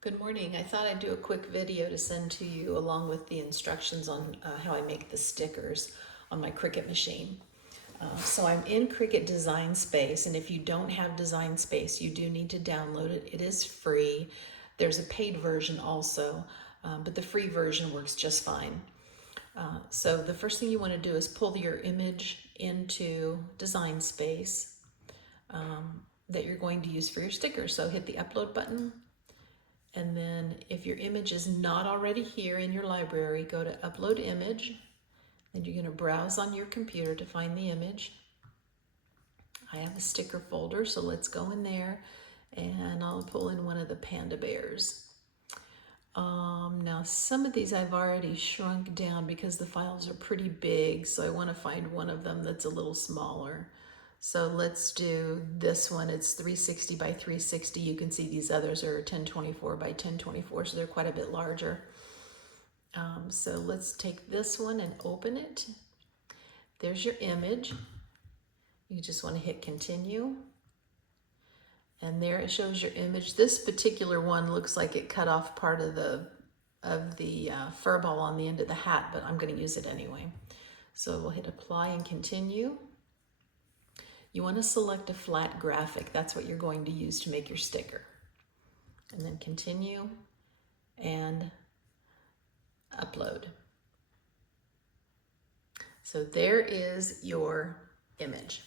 Good morning. I thought I'd do a quick video to send to you along with the instructions on how I make the stickers on my Cricut machine. So I'm in Cricut Design Space, and if you don't have Design Space, you do need to download it. It is free. There's a paid version also, but the free version works just fine. So the first thing you want to do is pull your image into Design Space that you're going to use for your stickers. So hit the upload button. And then if your image is not already here in your library, go to Upload Image, and you're going to browse on your computer to find the image. I have a sticker folder, so let's go in there, and I'll pull in one of the panda bears. Now some of these I've already shrunk down because the files are pretty big, so I want to find one of them that's a little smaller. So let's do this one. It's 360 by 360. You can see these others are 1024 by 1024, so they're quite a bit larger. So let's take this one and open it. There's your image. You just want to hit continue. And there it shows your image. This particular one looks like it cut off part of the fur ball on the end of the hat, but I'm going to use it anyway. So we'll hit apply and continue. You want to select a flat graphic. That's what you're going to use to make your sticker. And then continue and upload. So there is your image.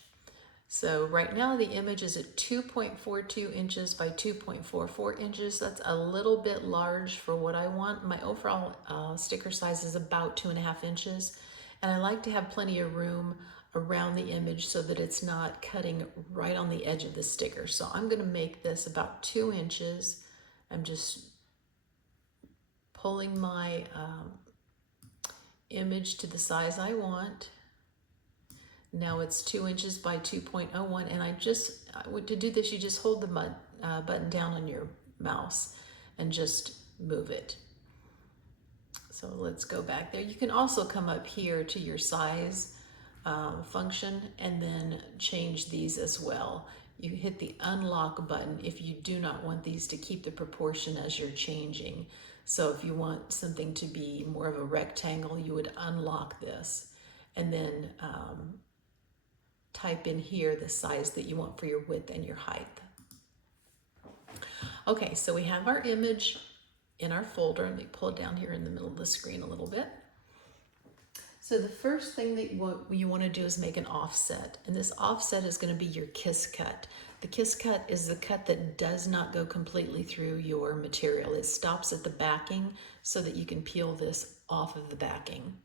So right now the image is at 2.42 inches by 2.44 inches. That's a little bit large for what I want. My overall sticker size is about 2.5 inches. And I like to have plenty of room around the image so that it's not cutting right on the edge of the sticker. So I'm going to make this about 2 inches. I'm just pulling my image to the size I want. Now it's 2 inches by 2.01, and to do this, you just hold the button down on your mouse and just move it. So let's go back there. You can also come up here to your size function and then change these as well. You hit the unlock button if you do not want these to keep the proportion as you're changing. So if you want something to be more of a rectangle, you would unlock this and then type in here the size that you want for your width and your height. Okay, so we have our image in our folder. Let me pull it down here in the middle of the screen a little bit. So the first thing that you want to do is make an offset, and this offset is going to be your kiss cut. The kiss cut is the cut that does not go completely through your material. It stops at the backing so that you can peel this off of the backing.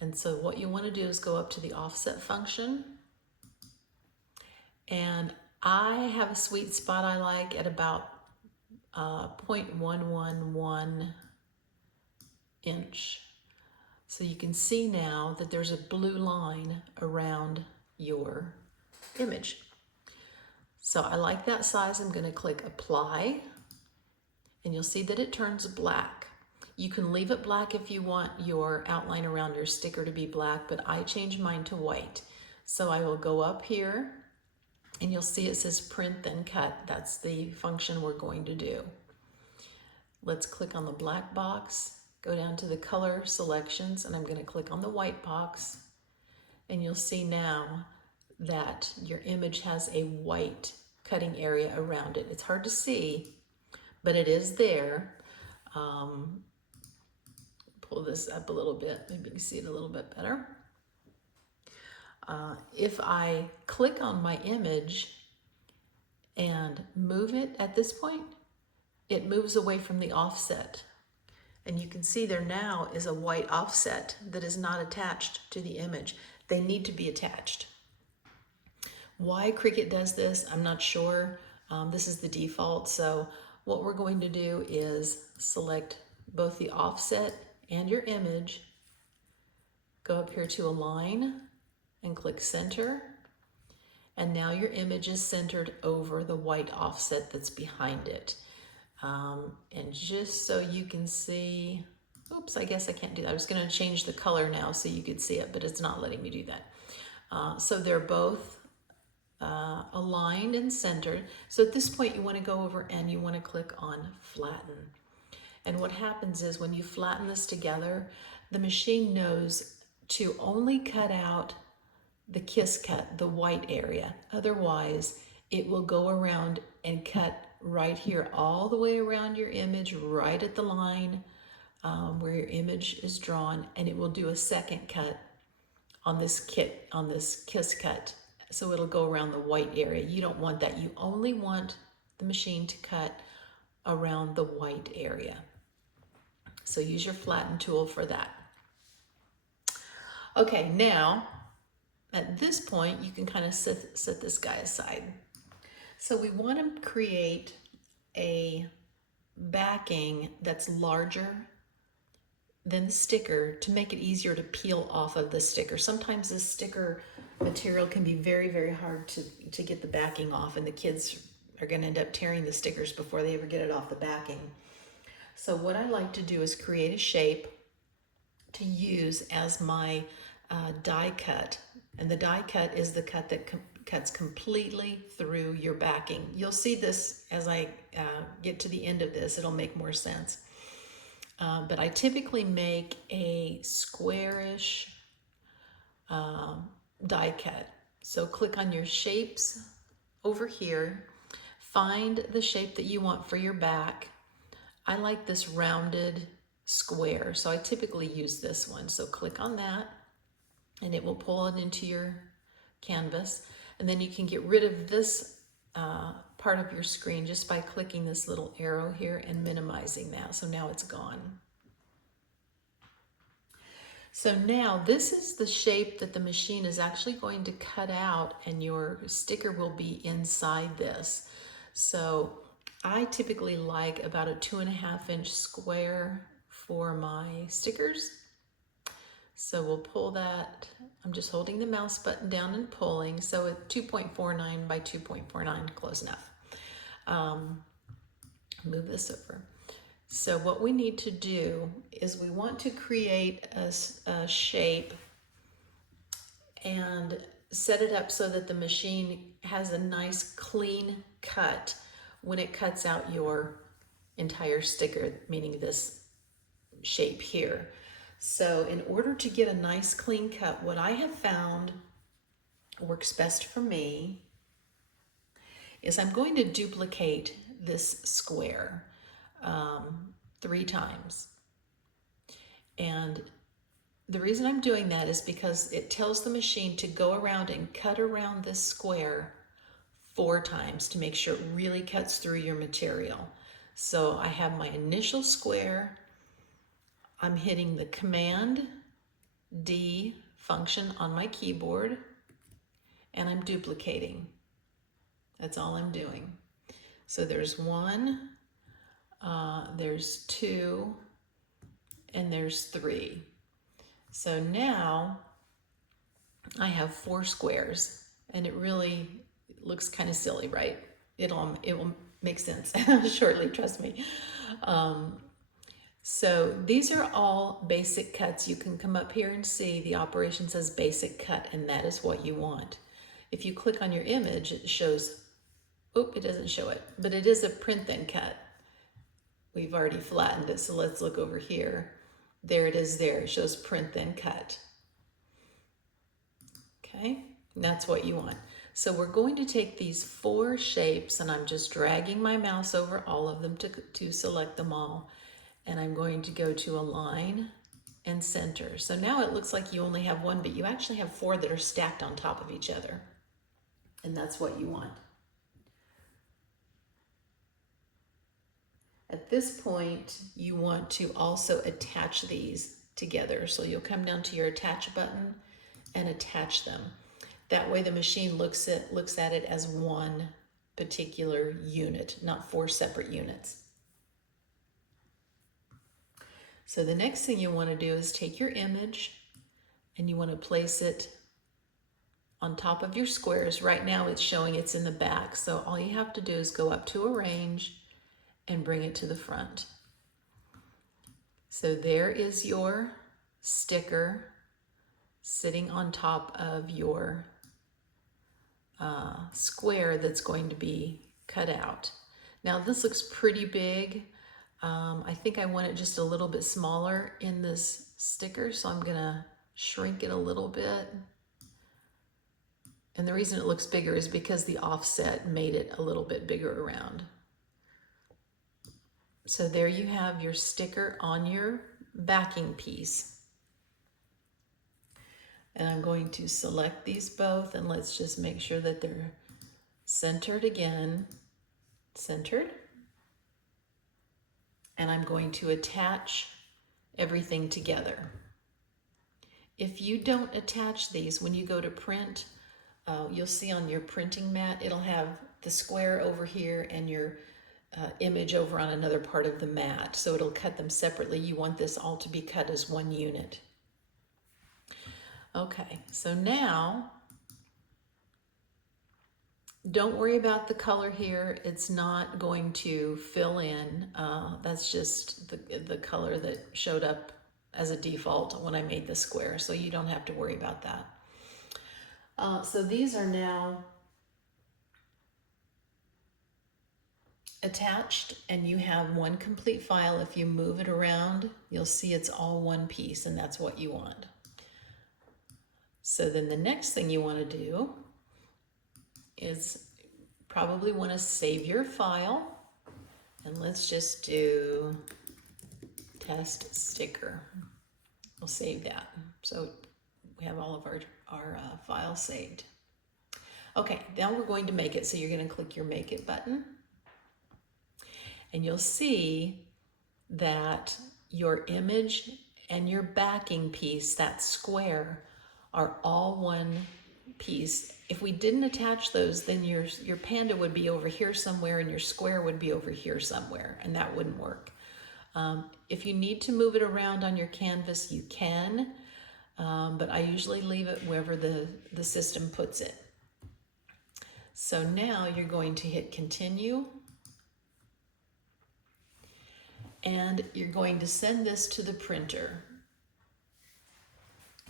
And so what you want to do is go up to the offset function, and I have a sweet spot I like at about 0.111 inch. So you can see now that there's a blue line around your image. So I like that size. I'm going to click apply, and you'll see that it turns black. You can leave it black if you want your outline around your sticker to be black, but I change mine to white. So I will go up here, and you'll see it says print then cut. That's the function we're going to do. Let's click on the black box, go down to the color selections, and I'm going to click on the white box, and you'll see now that your image has a white cutting area around it. It's hard to see, but it is there. Pull this up a little bit, maybe you can see it a little bit better. If I click on my image and move it at this point, it moves away from the offset. And you can see there now is a white offset that is not attached to the image. They need to be attached. Why Cricut does this, I'm not sure. This is the default. So what we're going to do is select both the offset and your image, go up here to align, and click center, and now your image is centered over the white offset that's behind it. And just so you can see, oops, I guess I can't do that. I was going to change the color now so you could see it, but it's not letting me do that. So they're both aligned and centered. So at this point you want to go over and you want to click on flatten. And what happens is when you flatten this together, the machine knows to only cut out the kiss cut, the white area. Otherwise, it will go around and cut right here all the way around your image, right at the line where your image is drawn, and it will do a second cut on this kiss cut. So it'll go around the white area. You don't want that. You only want the machine to cut around the white area. So use your flatten tool for that. Okay, now at this point you can kind of set this guy aside. So we want to create a backing that's larger than the sticker to make it easier to peel off of the sticker. Sometimes this sticker material can be very, very hard to get the backing off, and the kids are going to end up tearing the stickers before they ever get it off the backing. So what I like to do is create a shape to use as my die cut. And the die cut is the cut that cuts completely through your backing. You'll see this as I get to the end of this. It'll make more sense. But I typically make a squarish die cut. So click on your shapes over here. Find the shape that you want for your back. I like this rounded square, so I typically use this one. So click on that, and it will pull it into your canvas. And then you can get rid of this part of your screen just by clicking this little arrow here and minimizing that. So now it's gone. So now this is the shape that the machine is actually going to cut out, and your sticker will be inside this. So I typically like about a 2.5 inch square for my stickers. So we'll pull that. I'm just holding the mouse button down and pulling. So at 2.49 by 2.49, close enough. Move this over. So what we need to do is we want to create a shape and set it up so that the machine has a nice clean cut when it cuts out your entire sticker, meaning this shape here. So in order to get a nice clean cut, what I have found works best for me is I'm going to duplicate this square 3 times. And the reason I'm doing that is because it tells the machine to go around and cut around this square 4 times to make sure it really cuts through your material. So I have my initial square. I'm hitting the Command D function on my keyboard, and I'm duplicating. That's all I'm doing. So there's 1, there's 2, and there's 3. So now I have 4 squares, and it really looks kind of silly, right? It will make sense shortly, trust me. So these are all basic cuts. You can come up here and see the operation says basic cut, and that is what you want. If you click on your image, it shows, oh, it doesn't show it, but it is a print then cut. We've already flattened it, so let's look over here. There it is there. It shows print then cut. Okay, and that's what you want. So we're going to take these 4 shapes, and I'm just dragging my mouse over all of them to select them all. And I'm going to go to Align and Center. So now it looks like you only have 1, but you actually have 4 that are stacked on top of each other. And that's what you want. At this point, you want to also attach these together. So you'll come down to your Attach button and attach them. That way the machine looks at it as one particular unit, not 4 separate units. So the next thing you want to do is take your image and you want to place it on top of your squares. Right now it's showing it's in the back. So all you have to do is go up to Arrange and bring it to the front. So there is your sticker sitting on top of your square that's going to be cut out. Now this looks pretty big. I think I want it just a little bit smaller in this sticker, so I'm gonna shrink it a little bit. And the reason it looks bigger is because the offset made it a little bit bigger around. So there you have your sticker on your backing piece. And I'm going to select these both, and let's just make sure that they're centered again. Centered. And I'm going to attach everything together. If you don't attach these, when you go to print, you'll see on your printing mat, it'll have the square over here and your image over on another part of the mat. So it'll cut them separately. You want this all to be cut as one unit. Okay, so now, don't worry about the color here. It's not going to fill in. That's just the color that showed up as a default when I made the square, so you don't have to worry about that. So these are now attached, and you have one complete file. If you move it around, you'll see it's all one piece, and that's what you want. So then the next thing you want to do is probably want to save your file, and let's just do test sticker. We'll save that. So we have all of our files saved. Okay, now we're going to make it. So you're going to click your Make It button, and you'll see that your image and your backing piece, that square, are all one piece. If we didn't attach those, then your panda would be over here somewhere and your square would be over here somewhere, and that wouldn't work. If you need to move it around on your canvas, you can, but I usually leave it wherever the system puts it. So now you're going to hit continue, and you're going to send this to the printer.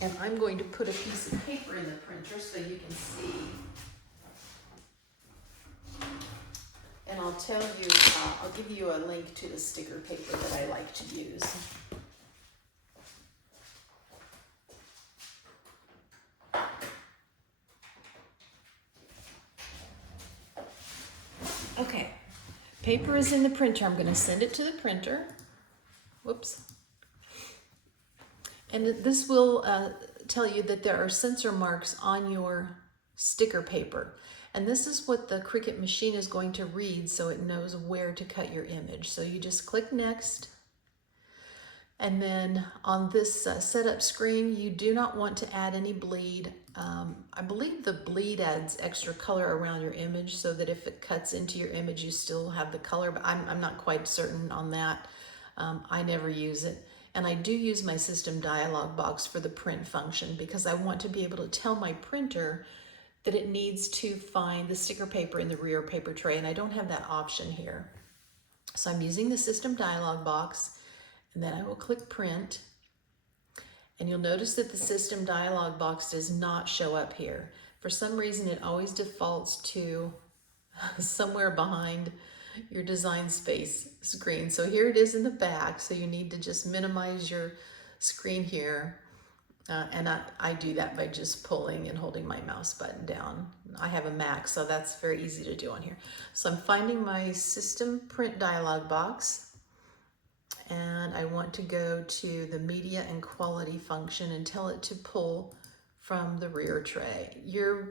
And I'm going to put a piece of paper in the printer so you can see. And I'll tell you, I'll give you a link to the sticker paper that I like to use. Okay, paper is in the printer. I'm going to send it to the printer. Whoops. And this will tell you that there are sensor marks on your sticker paper. And this is what the Cricut machine is going to read, so it knows where to cut your image. So you just click next. And then on this setup screen, you do not want to add any bleed. I believe the bleed adds extra color around your image so that if it cuts into your image, you still have the color, but I'm not quite certain on that. I never use it. And I do use my system dialog box for the print function because I want to be able to tell my printer that it needs to find the sticker paper in the rear paper tray, and I don't have that option here. So I'm using the system dialog box, and then I will click print, and you'll notice that the system dialog box does not show up here. For some reason, it always defaults to somewhere behind your design space screen. So here it is in the back, so you need to just minimize your screen here. And I do that by just pulling and holding my mouse button down. I have a Mac, so that's very easy to do on here. So I'm finding my system print dialog box, and I want to go to the media and quality function and tell it to pull from the rear tray. Your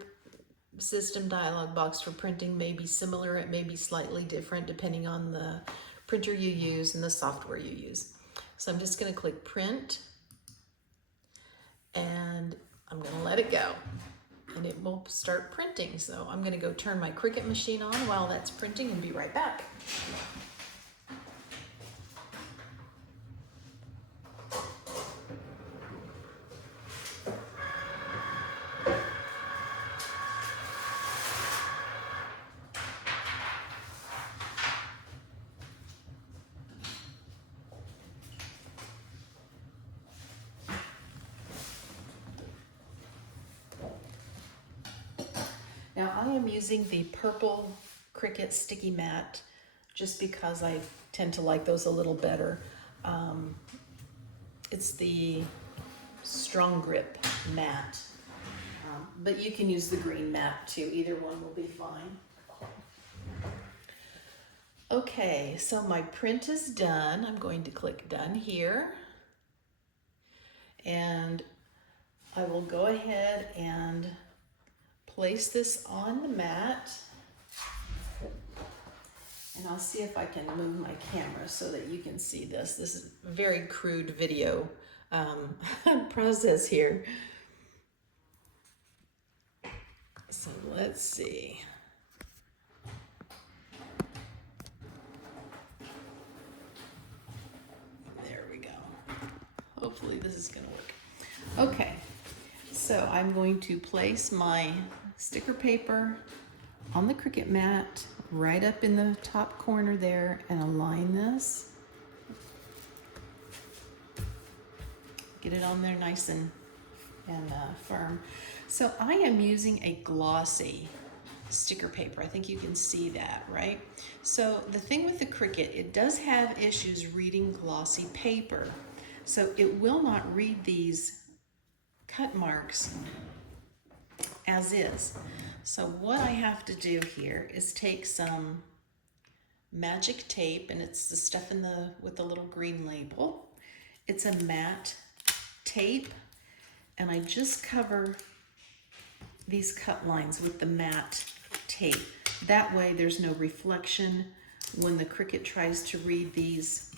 system dialog box for printing may be similar, it may be slightly different depending on the printer you use and the software you use. So I'm just going to click print, and I'm going to let it go, and it will start printing. So I'm going to go turn my Cricut machine on while that's printing and be right back. Now Now I am using the purple Cricut sticky mat just because I tend to like those a little better. It's the strong grip mat, but you can use the green mat too. Either one will be fine. Okay, so my print is done. I'm going to click done here. And I will go ahead and place this on the mat. And I'll see if I can move my camera so that you can see this. This is a very crude video process here. So let's see. There we go. Hopefully this is going to work. Okay, so I'm going to place my sticker paper on the Cricut mat right up in the top corner there and align this. Get it on there nice and firm. So I am using a glossy sticker paper. I think you can see that, right? So the thing with the Cricut, it does have issues reading glossy paper. So it will not read these cut marks as is. So what I have to do here is take some magic tape, and it's the stuff with the little green label. It's a matte tape, and I just cover these cut lines with the matte tape. That way there's no reflection when the Cricut tries to read these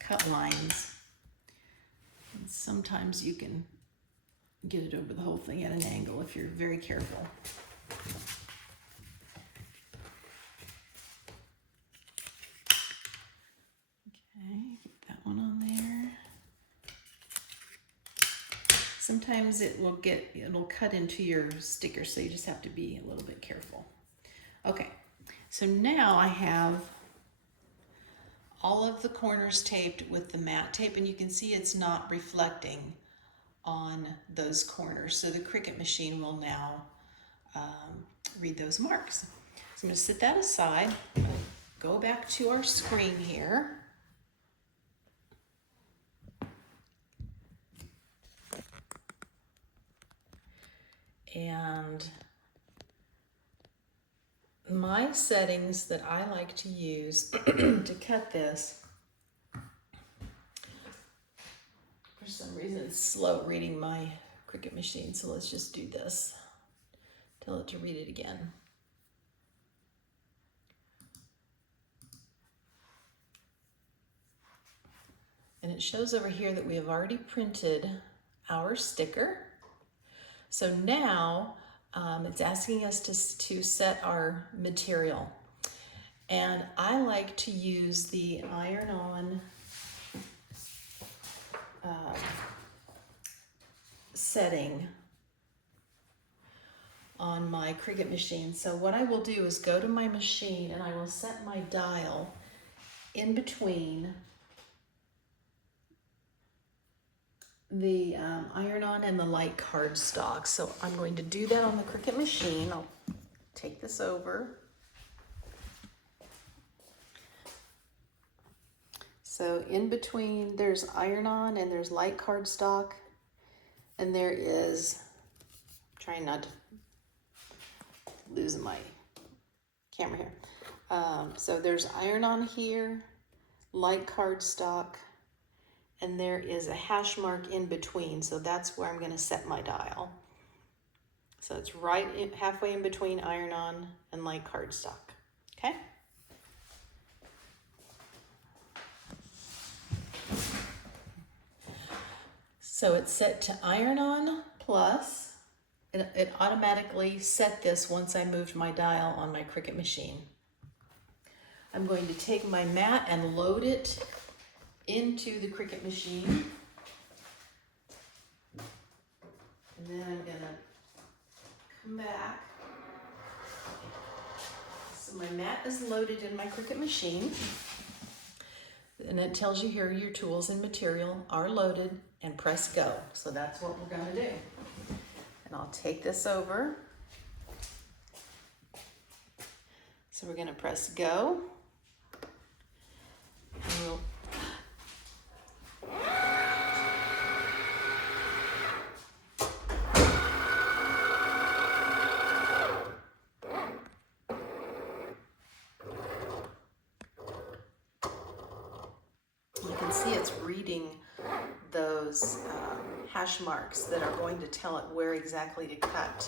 cut lines. And sometimes you can get it over the whole thing at an angle if you're very careful. Okay, get that one on there. Sometimes it'll cut into your sticker, so you just have to be a little bit careful. Okay, so now I have all of the corners taped with the matte tape, and you can see it's not reflecting on those corners. So the Cricut machine will now read those marks. So I'm going to set that aside. I'm going to go back to our screen here. And my settings that I like to use to cut this, for some reason it's slow reading my Cricut machine, so let's just do this. Tell it to read it again. And it shows over here that we have already printed our sticker. So now it's asking us to set our material. And I like to use the iron-on setting on my Cricut machine. So what I will do is go to my machine and I will set my dial in between the iron-on and the light cardstock. So I'm going to do that on the Cricut machine. I'll take this over. So in between there's iron-on and there's light cardstock, and there is, I'm trying not to lose my camera here. So there's iron-on here, light cardstock, and there is a hash mark in between, so that's where I'm going to set my dial. So it's right halfway in between iron-on and light cardstock. Okay? So it's set to iron-on plus. It automatically set this once I moved my dial on my Cricut machine. I'm going to take my mat and load it into the Cricut machine. And then I'm gonna come back. So my mat is loaded in my Cricut machine. And it tells you here your tools and material are loaded, and press go. So that's what we're gonna do. And I'll take this over So we're going to press go. And we'll you can see it's reading those hash marks that are going to tell it where exactly to cut.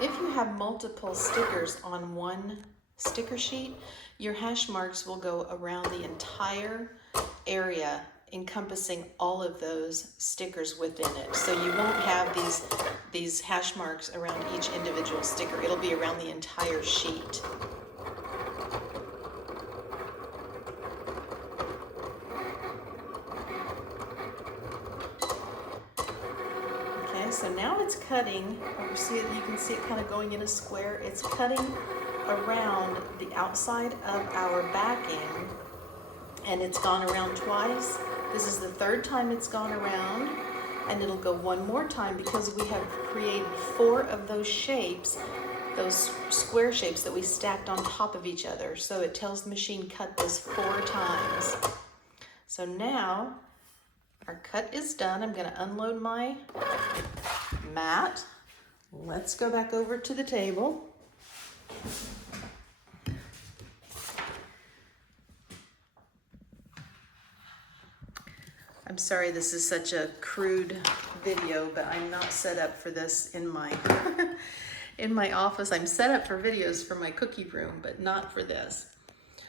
If you have multiple stickers on one sticker sheet, your hash marks will go around the entire area encompassing all of those stickers within it. So you won't have these hash marks around each individual sticker. It'll be around the entire sheet. So now it's cutting, you can see it kind of going in a square. It's cutting around the outside of our backing, and it's gone around twice. This is the third time it's gone around, and it'll go one more time because we have created 4 of those shapes, those square shapes that we stacked on top of each other. So it tells the machine cut this 4 times. So now our cut is done. I'm going to unload my mat. Let's go back over to the table. I'm sorry this is such a crude video, but I'm not set up for this in my in my office. I'm set up for videos for my cookie room, but not for this.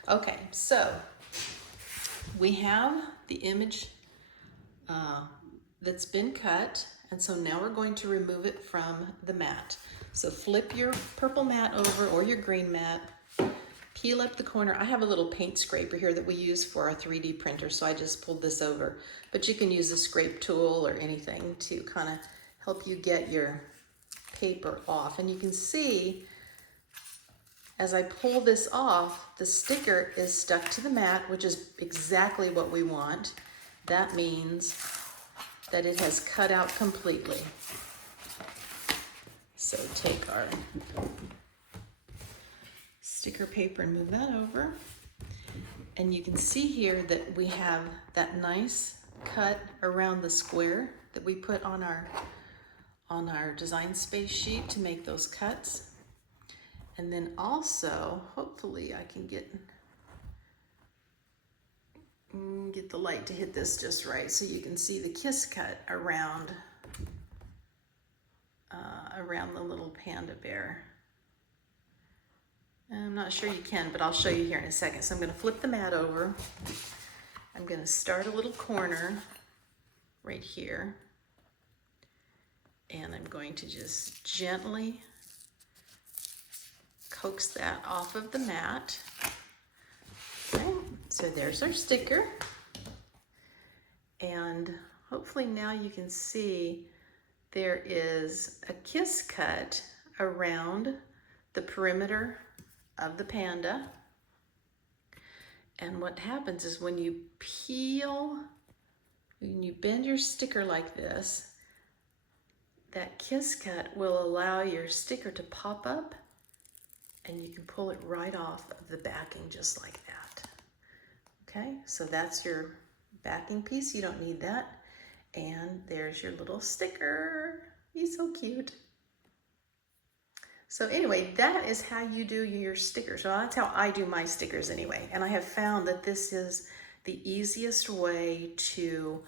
Okay, so we have the image that's been cut, and so now we're going to remove it from the mat. So flip your purple mat over or your green mat, peel up the corner. I have a little paint scraper here that we use for our 3D printer, so I just pulled this over. But you can use a scrape tool or anything to kind of help you get your paper off. And you can see as I pull this off, the sticker is stuck to the mat, which is exactly what we want. That means that it has cut out completely. So take our sticker paper and move that over. And you can see here that we have that nice cut around the square that we put on our design space sheet to make those cuts. And then also, hopefully I can get the light to hit this just right so you can see the kiss cut around the little panda bear. I'm not sure you can, but I'll show you here in a second. So I'm going to flip the mat over. I'm going to start a little corner right here, and I'm going to just gently coax that off of the mat. Okay, so there's our sticker, and hopefully now you can see there is a kiss cut around the perimeter of the panda. And what happens is when you bend your sticker like this, that kiss cut will allow your sticker to pop up, and you can pull it right off of the backing just like that. Okay, so that's your backing piece. You don't need that. And there's your little sticker. He's so cute. So anyway, that is how you do your stickers. So that's how I do my stickers anyway. And I have found that this is the easiest way to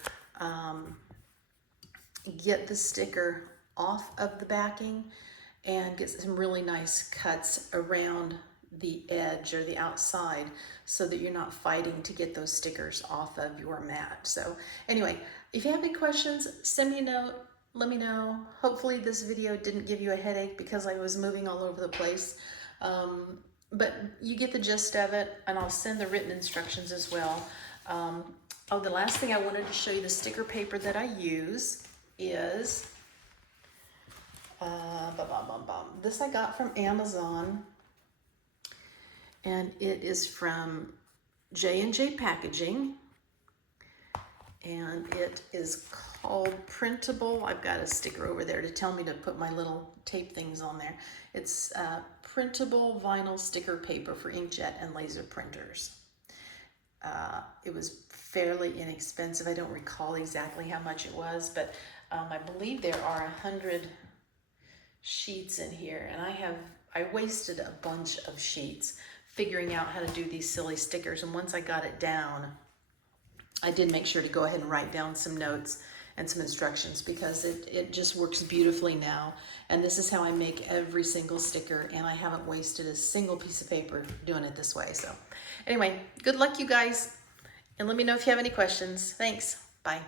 get the sticker off of the backing and get some really nice cuts around the edge or the outside so that you're not fighting to get those stickers off of your mat. So anyway, if you have any questions, send me a note, let me know. Hopefully this video didn't give you a headache because I was moving all over the place. But you get the gist of it, and I'll send the written instructions as well. Oh, the last thing I wanted to show you, the sticker paper that I use is This I got from Amazon, and it is from JandJ Packaging, and it is called Printable. I've got a sticker over there to tell me to put my little tape things on there. It's printable vinyl sticker paper for inkjet and laser printers. It was fairly inexpensive. I don't recall exactly how much it was, but I believe there are 100 sheets in here, and I wasted a bunch of sheets figuring out how to do these silly stickers, and once I got it down, I did make sure to go ahead and write down some notes and some instructions, because it just works beautifully now. And this is how I make every single sticker, and I haven't wasted a single piece of paper doing it this way. So anyway, good luck you guys, and let me know if you have any questions. Thanks. Bye.